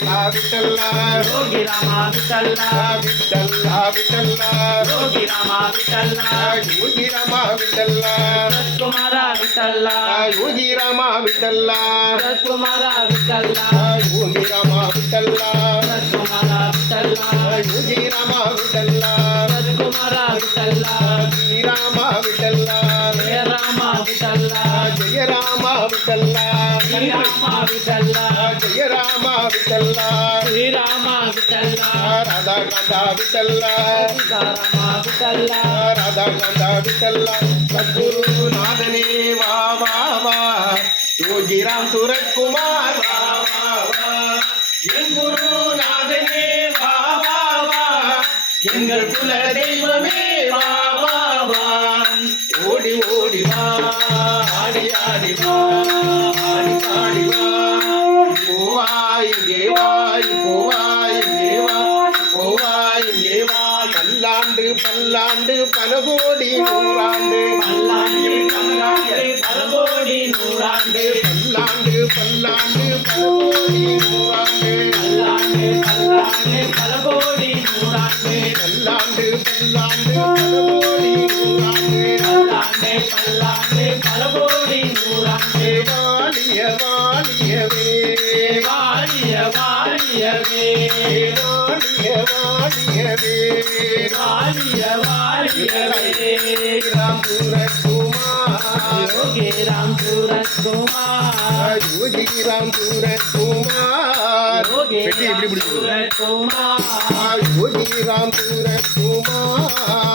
விட்டல்லா யோகி ராமா விட்டல்லா விட்டல்லா விட்டல்லா யோகி ராமா விட்டல்லா யோகி ராமா விட்டல்லா சத்குமாரா விட்டல்லா யோகி ராமா விட்டல்லா சத்குமாரா விட்டல்லா யோகி ராமா விட்டல்லா சத்குமாரா விட்டல்லா யோகி ராமா விட்டல்லா சத்குமாரா விட்டல்லா ஸ்ரீராமா விட்டல்லா ஜெய ராமா விட்டல்லா ஜெய ராமா விட்டல்லா ஸ்ரீராமா விட்டல்லா ஜெய ராமா விட்டல்லா ஸ்ரீராமா விட்டல்லா ராதா காந்தா விட்டல்லா சீதாராமா விட்டல்லா ராதா காந்தா விட்டல்லா சத்குரு நாதனே வா வா வா யோகிராம் சுரத்குமார் வா வா வா என் குரு நாதனே வா வா வா எங்கள் குல தெய்வமே வா வா வா ஓடி ஓடி வா ஆடி ஆடி வா ஆடி பாடி வா போவாய் இங்கே வாய் போவாய் இங்கே வா போவாய் இங்கே வா பல்லாண்டு பல்லாண்டு பல கோடி நூறாண்டு பல்லாண்டு பல்லாண்டு பல கோடி நூறாண்டு பல்லாண்டு பல்லாண்டு பல கோடி நூறாண்டு பல்லாண்டு பல்லாண்டு பல கோடி நூறாண்டு பல்லாண்டு பல்லாண்டு பல கோடி நூறாண்டு பல்லாண்டு பல்லாண்டு பல கோடி நூறாண்டு வாழிய வாழியவே வாழிய வாழியவே வாழிய வாழியவே வாழிய வாழியவே ராம் சூரத்குமார் யோகி ராம் சூரத்குமார் யோகி ராம் சூரத்குமார் யோகி பெட்டி எப்படி ராம் பிடிக்கும் சூரத்குமார் யோகி ராம் சூரத்குமார்